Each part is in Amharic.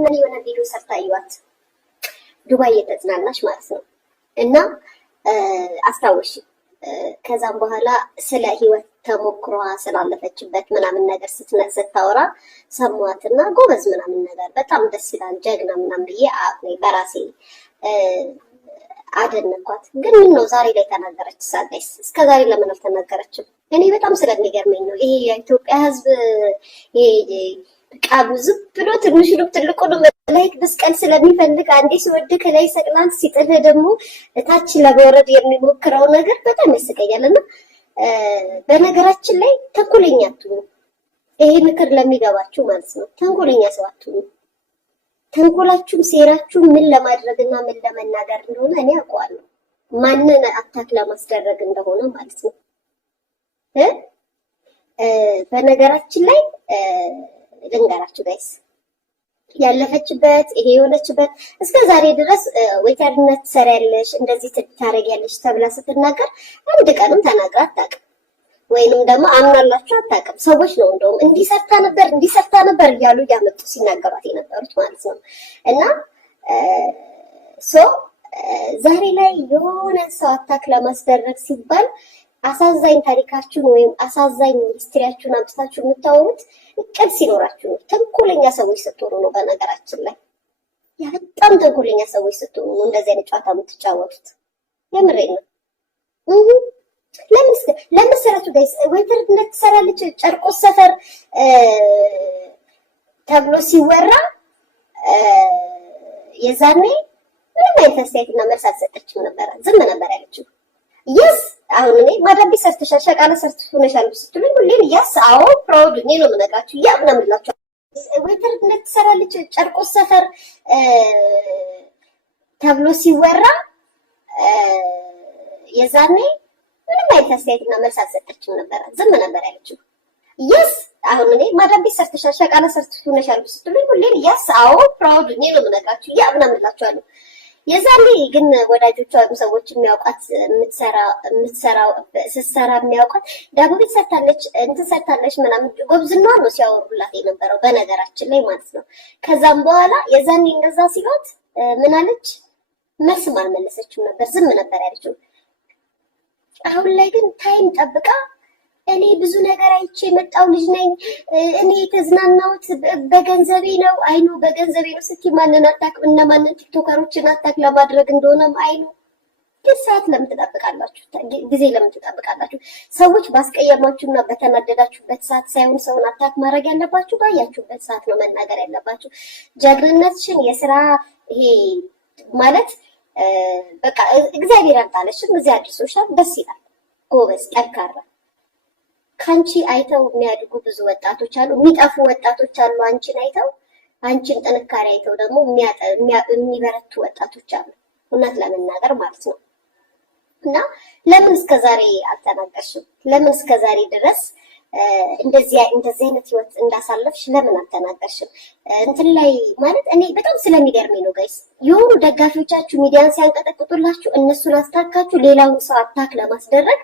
ትናንትና የሆነ ቪዲዮ ሰርታ አየኋት ዱባይ የተዝናናች ማለት ነው። እና አስታወሽ ከዛም በኋላ ስለ ህይወት ተሞክሯ ስላለፈችበት ምናምን ነገር ስታወራ ሰማዋትና ጎበዝ ምናምን ነገር በጣም ደስ ይላል ጀግና ምናምን ብዬ በራሴ አደነኳት። ግን ምን ነው ዛሬ ላይ ተናገረች? ሳይስ እስከ ዛሬ ለምን አልተናገረችም? እኔ በጣም ስለሚገርመኝ ነው። ይሄ የኢትዮጵያ ህዝብ ቃሉ ዝም ብሎ ትንሹንም ትልቁንም ላይክ መስቀል ስለሚፈልግ አንዴ ሲወድ ከላይ ሰቅላን ሲጥልህ ደግሞ እታች ለመውረድ የሚሞክረው ነገር በጣም ያስቀያልና በነገራችን ላይ ተንኮለኛ አትሁኑ። ይሄ ምክር ለሚገባችሁ ማለት ነው። ተንኮለኛ ሰው አትሁኑ። ተንኮላችሁም ሴራችሁ ምን ለማድረግና ምን ለመናገር እንደሆነ እኔ አውቀዋለሁ። ማንን አታክ ለማስደረግ እንደሆነ ማለት ነው። በነገራችን ላይ ልንገራችሁ ጋይስ ያለፈችበት ይሄ የሆነችበት እስከ ዛሬ ድረስ ዌተርነት ትሰሪያለሽ እንደዚህ ታረጊያለሽ ተብላ ስትናገር አንድ ቀንም ተናግራ አታውቅም። ወይንም ደግሞ አምናላችሁ አታውቅም። ሰዎች ነው እንደውም እንዲሰርታ ነበር እያሉ እያመጡ ሲናገሯት የነበሩት ማለት ነው። እና ዛሬ ላይ የሆነ ሰው አታክ ለማስደረግ ሲባል አሳዛኝ ታሪካችሁን ወይም አሳዛኝ ሂስትሪያችሁን አምጥታችሁ የምታወሩት እቅድ ሲኖራችሁ ነው። ተንኮለኛ ሰዎች ስትሆኑ ነው። በነገራችን ላይ ያ በጣም ተንኮለኛ ሰዎች ስትሆኑ ነው እንደዚህ አይነት ጨዋታ የምትጫወቱት። የምሬን ነው። ለምን ሰራችሁ ጋይስ? ዌተርነት ትሰራለች ጨርቆስ ሰፈር ተብሎ ሲወራ የዛኔ ምንም አይነት አስተያየትና መልስ አልሰጠችም ነበር። ዝም ነበር ያለችው። የስ አሁን እኔ ማዳም ሰርተሻል ሸቃለ ሰርተሽናል ስትሉኝ ሁሌም የስ አዎ ፕራውድ እኔ ነው የምነግራችሁ። ያ ምናምን ብላችሁ ዌተርነት ትሰራለች ጨርቆስ ሰፈር ተብሎ ሲወራ የዛኔ ምንም አይነት አስተያየትና መልስ አልሰጠችም ነበር። ዝም ነበር ያለችው። የስ አሁን እኔ ማዳም ሰርተሻል ሸቃለ ሰርተሽናል ስትሉኝ ሁሌም የስ አዎ ፕራውድ እኔ ነው የምነግራችሁ። ያ ምናምን ብላችኋለሁ። የዛኔ ግን ወዳጆቿ ሰዎች የሚያውቃት ስትሰራ የሚያውቃት ዳቦ ቤት ሰርታለች እንትን ሰርታለች ምናምን ጎብዝና ነው ሲያወሩላት የነበረው በነገራችን ላይ ማለት ነው። ከዛም በኋላ የዛኔ እንደዛ ሲሏት ምን አለች? መልስም አልመለሰችም ነበር። ዝም ነበር ያለችው። አሁን ላይ ግን ታይም ጠብቃ እኔ ብዙ ነገር አይቼ የመጣው ልጅ ነኝ። እኔ የተዝናናሁት በገንዘቤ ነው። አይኑ በገንዘቤ ነው ስትይ ማንን አታክ እና ማንን ቲክቶከሮችን አታክ ለማድረግ እንደሆነም አይኑ። ግን ሰዓት ለምን ትጠብቃላችሁ? ጊዜ ለምን ትጠብቃላችሁ? ሰዎች ባስቀየማችሁና በተናደዳችሁበት ሰዓት ሳይሆን ሰውን አታክ ማድረግ ያለባችሁ ባያችሁበት ሰዓት ነው መናገር ያለባችሁ። ጀግንነትሽን የስራ ይሄ ማለት በቃ እግዚአብሔር ያምጣለሽም እዚህ አድርሶሻል። ደስ ይላል። ጎበዝ ጠንካራ ካንቺ አይተው የሚያድጉ ብዙ ወጣቶች አሉ። የሚጠፉ ወጣቶች አሉ። አንቺን አይተው አንቺን ጥንካሬ አይተው ደግሞ የሚበረቱ ወጣቶች አሉ። እውነት ለመናገር ማለት ነው። እና ለምን እስከዛሬ አልተናገርሽም? ለምን እስከዛሬ ድረስ እንደዚህ አይነት ህይወት እንዳሳለፍሽ ለምን አልተናገርሽም? እንትን ላይ ማለት እኔ በጣም ስለሚገርመኝ ነው ጋይስ። የሆኑ ደጋፊዎቻችሁ ሚዲያን ሲያንቀጠቅጡላችሁ እነሱን አስታካችሁ ሌላውን ሰው አታክ ለማስደረግ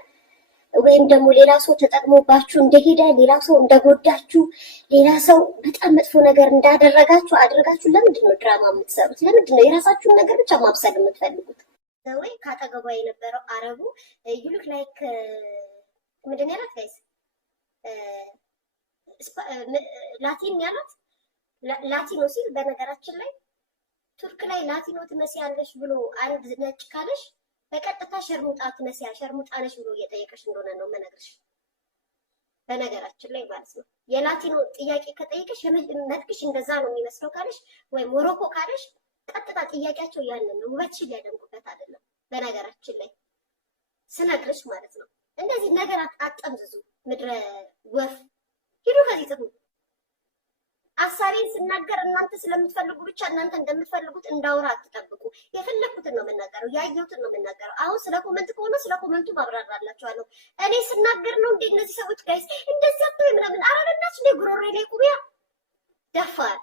ወይም ደግሞ ሌላ ሰው ተጠቅሞባችሁ እንደሄደ ሌላ ሰው እንደጎዳችሁ ሌላ ሰው በጣም መጥፎ ነገር እንዳደረጋችሁ አድርጋችሁ ለምንድን ነው ድራማ የምትሰሩት? ለምንድን ነው የራሳችሁን ነገር ብቻ ማብሰል የምትፈልጉት? ወይ ካጠገቧ የነበረው አረቡ ዩሉክ ላይክ ምንድን ያላት ጋይስ ላቲን ያላት ላቲኖ ሲል በነገራችን ላይ ቱርክ ላይ ላቲኖ ትመስያለሽ ብሎ አንድ ነጭ ካለሽ በቀጥታ ሸርሙጣ ሸርሙጣ ነሽ ብሎ እየጠየቀሽ እንደሆነ ነው የምነግርሽ። በነገራችን ላይ ማለት ነው የላቲኖ ጥያቄ ከጠየቀሽ መልክሽ እንደዛ ነው የሚመስለው ካለሽ ወይም ሞሮኮ ካለሽ ቀጥታ ጥያቄያቸው ያንን ነው። ውበትሽን ሊያደንቁበት አይደለም። በነገራችን ላይ ስነግርሽ ማለት ነው እንደዚህ ነገር አጠምዝዙ። ምድረ ወፍ ሂዱ ከዚህ ጥሩ አሳሬን ስናገር እናንተ ስለምትፈልጉ ብቻ እናንተ እንደምትፈልጉት እንዳውራ አትጠብቁ። የፈለኩትን ነው የምናገረው፣ ያየሁትን ነው የምናገረው። አሁን ስለ ኮመንት ከሆነ ስለ ኮመንቱ ማብራራላችኋለሁ። እኔ ስናገር ነው እንዴ እነዚህ ሰዎች ጋይስ እንደዚህ አጥቶ ምናምን አራለናች እንደ ጉሮሬ ላይ ቁቢያ ደፋር።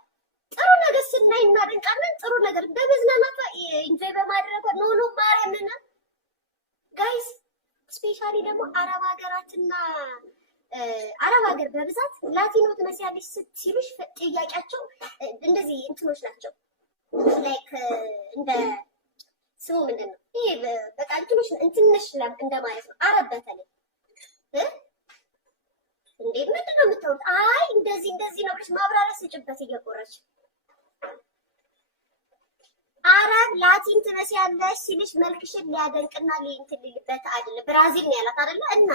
ጥሩ ነገር ስናይ እናደንቃለን። ጥሩ ነገር በመዝናናቷ ኢንጆይ በማድረግ ነው ማርያምና ጋይስ ስፔሻሊ ደግሞ አረብ ሀገራትና አረብ ሀገር በብዛት ላቲኖ ትመስያለሽ ሲሉሽ ጥያቄያቸው እንደዚህ እንትኖች ናቸው። ላይክ እንደ ስሙ ምንድን ነው ይሄ? በቃ እንትኖች እንትነሽ እንደማለት ነው። አረብ በተለይ እንዴ ምንድን ነው የምታወሩት? አይ እንደዚህ እንደዚህ ነው ብለሽ ማብራሪያ ስጭበት እየቆረች አረብ ላቲን ትመስያለሽ ሲልሽ መልክሽን ሊያደንቅና ሊንትን ሊልበት አይደለም። ብራዚል ነው ያላት አይደለ? እና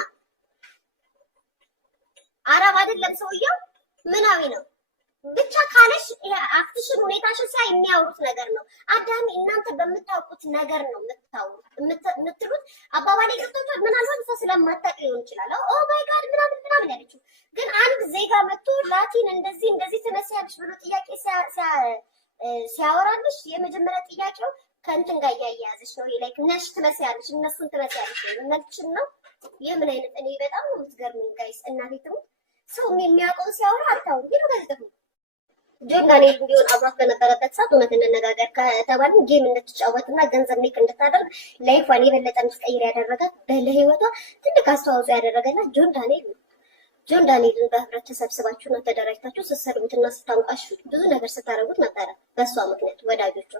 አረብ አይደለም ሰውየው ምናዊ ነው ብቻ ካለሽ አክትሽን ሁኔታሽን ሳይ የሚያወሩት ነገር ነው። አዳሚ እናንተ በምታውቁት ነገር ነው የምትሉት። አባባሌ ገብቶሻል? ምናልባት እሷ ስለማታውቅ ሊሆን ይችላል። ኦ ማይ ጋድ ምናምን ምናምን ያለችው ግን አንድ ዜጋ መጥቶ ላቲን እንደዚህ እንደዚህ ትመስያለሽ ብሎ ጥያቄ ሲያወራልሽ የመጀመሪያ ጥያቄው ከእንትን ጋር እያያያዘች ነው። ላይክ ነሽ ትመስያለሽ፣ እነሱን ትመስያለሽ መልክሽን ነው። የምን አይነት እኔ በጣም ነው የምትገርሙኝ ጋይስ። እናቴ ትሙት ሰው የሚያውቀው ሲያወራ አታውሩ ይሉ ጋዜጠኛ ጆርናሌ ቢሆን አብሯት በነበረበት ሰዓት እውነት እንነጋገር ከተባልን ጌም እንድትጫወትና ገንዘብ ሜክ እንድታደርግ ላይፏን የበለጠ እንድትቀይር ያደረጋት በለህይወቷ ትልቅ አስተዋጽኦ ያደረገላት ጆን ዳንኤል ነው። ጆን ዳንኤልን በህብረት ተሰብስባችሁና ተደራጅታችሁ ስትሰድቡትና ስታንቋሹት ብዙ ነገር ስታደርጉት ነበረ በእሷ ምክንያት ወዳጆቿ።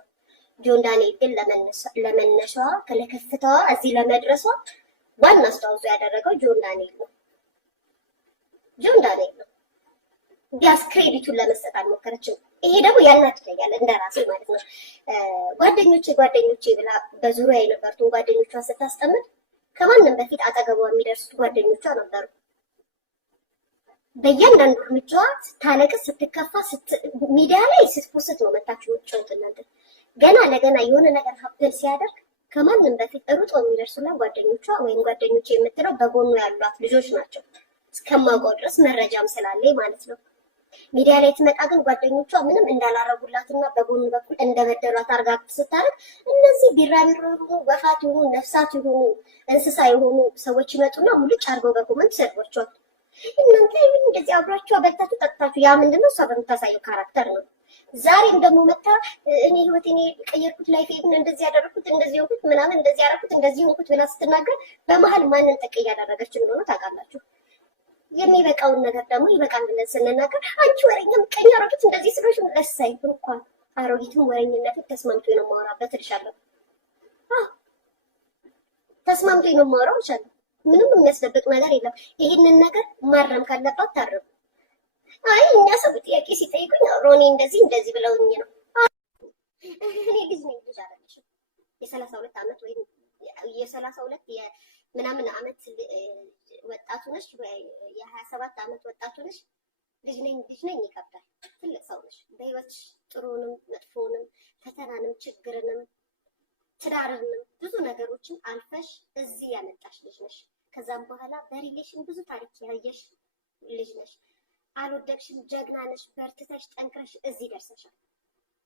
ጆን ዳንኤል ግን ለመነሻዋ ለከፍታዋ እዚህ ለመድረሷ ዋና አስተዋጽኦ ያደረገው ጆን ዳንኤል ነው። ጆን ዳንኤል ነው። ቢያስ ክሬዲቱን ለመስጠት አልሞከረችም። ይሄ ደግሞ ያናድደኛል እንደራሴ ማለት ነው። ጓደኞቼ ብላ በዙሪያ የነበሩትን ጓደኞቿን ስታስቀምጥ ከማንም በፊት አጠገቧ የሚደርሱት ጓደኞቿ ነበሩ። በእያንዳንዱ እርምጃዋ ስታለቅስ፣ ስትከፋ፣ ሚዲያ ላይ ስትፖስት ነው መታችሁ የምትጫወት እናንተ። ገና ለገና የሆነ ነገር ሀፕል ሲያደርግ ከማንም በፊት ሩጦ የሚደርሱላት ጓደኞቿ ወይም ጓደኞቼ የምትለው በጎኑ ያሏት ልጆች ናቸው። እስከማውቀው ድረስ መረጃም ስላለኝ ማለት ነው። ሚዲያ ላይ ትመጣ ግን ጓደኞቿ ምንም እንዳላረጉላትና በጎኑ በኩል እንደበደሏት አርጋ ስታረግ እነዚህ ቢራቢሮ የሆኑ ወፋት የሆኑ ነፍሳት የሆኑ እንስሳ የሆኑ ሰዎች ይመጡና ሙልጭ አርገው በኮመንት ይሰድቧቸዋል። እናንተ ምን እንደዚህ አብራችሁ አበልታችሁ ጠጥታችሁ ያ ምንድነው? እሷ በምታሳየው ካራክተር ነው። ዛሬም ደግሞ መታ እኔ ህይወቴን የቀየርኩት ላይፍ እንደዚህ ያደረኩት እንደዚህ ሆንኩት ምናምን እንደዚህ ያደረኩት እንደዚህ ሆንኩት ብላ ስትናገር በመሀል ማንን ጠቅ እያደረገች እንደሆነ ታውቃላችሁ። የሚበቃውን ነገር ደግሞ ይበቃል ብለን ስንናገር አንቺ ወሬኛ ምቀኛ አሮጊት እንደዚህ ስለሽ ለሳይ እንኳን አሮጊትም ወሬኝነት ተስማምቶኝ ነው የማወራበት እልሻለሁ። ተስማምቶኝ ነው የማወራው እልሻለሁ። ምንም የሚያስደብቅ ነገር የለም። ይሄንን ነገር ማረም ካለባት ታርም። አይ እኛ ሰው ጥያቄ ሲጠይቁኝ ሮኒ እንደዚህ እንደዚህ ብለውኝ ነው። እኔ ልጅ ነኝ፣ ልጅ አይደለሽም። የ32 ዓመት ወይም የ32 ምናምን ዓመት ወጣቱ ነሽ ወይ የ27 ዓመት ወጣቱ ነሽ። ልጅ ነኝ ይከብዳል። ትልቅ ሰው ነሽ። በህይወትሽ ጥሩንም መጥፎንም ፈተናንም ችግርንም ትዳርንም ብዙ ነገሮችን አልፈሽ እዚህ ያመጣሽ ልጅ ነሽ። ከዛም በኋላ በሪሌሽን ብዙ ታሪክ ያየሽ ልጅ ነሽ። አልወደቅሽም፣ ጀግና ነሽ። በርትተሽ ጠንክረሽ እዚህ ደርሰሻል።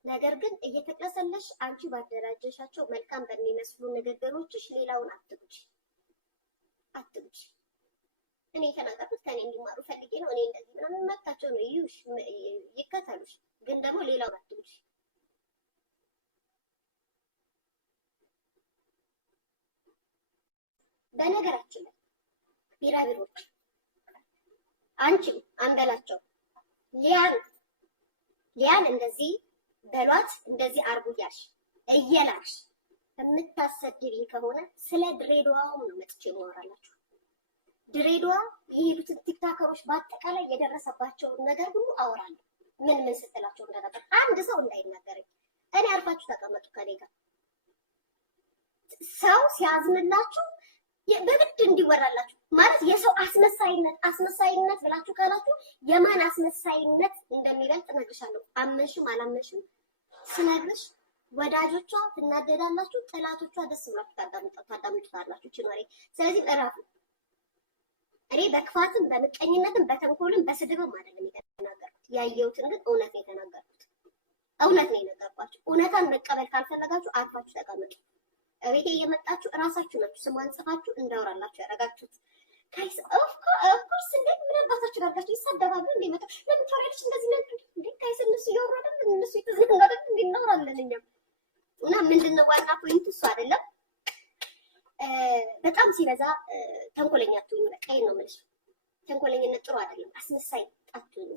ነገር ግን እየተቀሰለሽ አንቺ ባደራጀሻቸው መልካም በሚመስሉ ንግግሮችሽ ሌላውን አትጉጂ። እኔ የተናገርኩት ከኔ እንዲማሩ ፈልጌ ነው። እኔ እንደዚህ ምናምን መብታቸው ነው፣ ይከተሉሽ። ግን ደግሞ ሌላውን አትጉጂ። በነገራችን ላይ ቢራቢሮች አንቺ አንበላቸው ሊያን እንደዚህ በሏት እንደዚህ አርጉ እያልሽ የምታሰድቢ ከሆነ ስለ ድሬዳዋም ነው መጥቼ ማወራላችሁ። ድሬዳዋ የሄዱትን ቲክታከሮች በአጠቃላይ የደረሰባቸውን ነገር ሁሉ አወራለሁ። ምን ስትላቸው እንደነበር አንድ ሰው እንዳይናገረኝ። እኔ አርፋችሁ ተቀመጡ ከኔ ጋር። ሰው ሲያዝንላችሁ በግድ እንዲወራላችሁ ማለት የሰው አስመሳይነት ብላችሁ ካላችሁ የማን አስመሳይነት እንደሚበልጥ እነግርሻለሁ። አመንሽም አላመንሽም ስነግርሽ ወዳጆቿ ትናደዳላችሁ፣ ጠላቶቿ ደስ ብላችሁ ታዳምጡታላችሁ። ችኖሬ ስለዚህ እራፉ። እኔ በክፋትም በምቀኝነትም በተንኮልም በስድብም አይደለም የተናገርኩት። ያየሁትን ግን እውነት ነው የተናገርኩት። እውነት ነው የነገርኳችሁ። እውነታን መቀበል ካልፈለጋችሁ አርፋችሁ ተቀመጡ። እቤቴ እየመጣችሁ እራሳችሁ ናችሁ ስሟን ጽፋችሁ እንዳወራላችሁ ያደረጋችሁት። ካይስ ኦፍ ኮርስ እንዴት ምን አባታችሁ አድርጋችሁ ይሳደባሉ እንዴ? መጣ ለምን ታሪያለሽ እንደዚህ ነው እንዴ? ካይስ እነሱ እያወሩ አይደል? እነሱ የተዝናኑ አይደል? እንዴ እናወራለን እኛ። እና ምንድነው ዋና ፖይንት እሱ አይደለም። በጣም ሲበዛ ተንኮለኛ አትሁኑ። በቃ ይሄን ነው የምልሽ። ተንኮለኝነት ጥሩ አይደለም። አስመሳይ አትሁኑ፣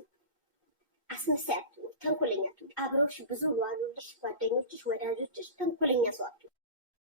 አስመሳይ አትሁኑ፣ ተንኮለኛ አትሁኑ። አብረውሽ ብዙ ለዋሉልሽ ጓደኞችሽ፣ ወዳጆችሽ ተንኮለኛ ሰው አትሁኑ።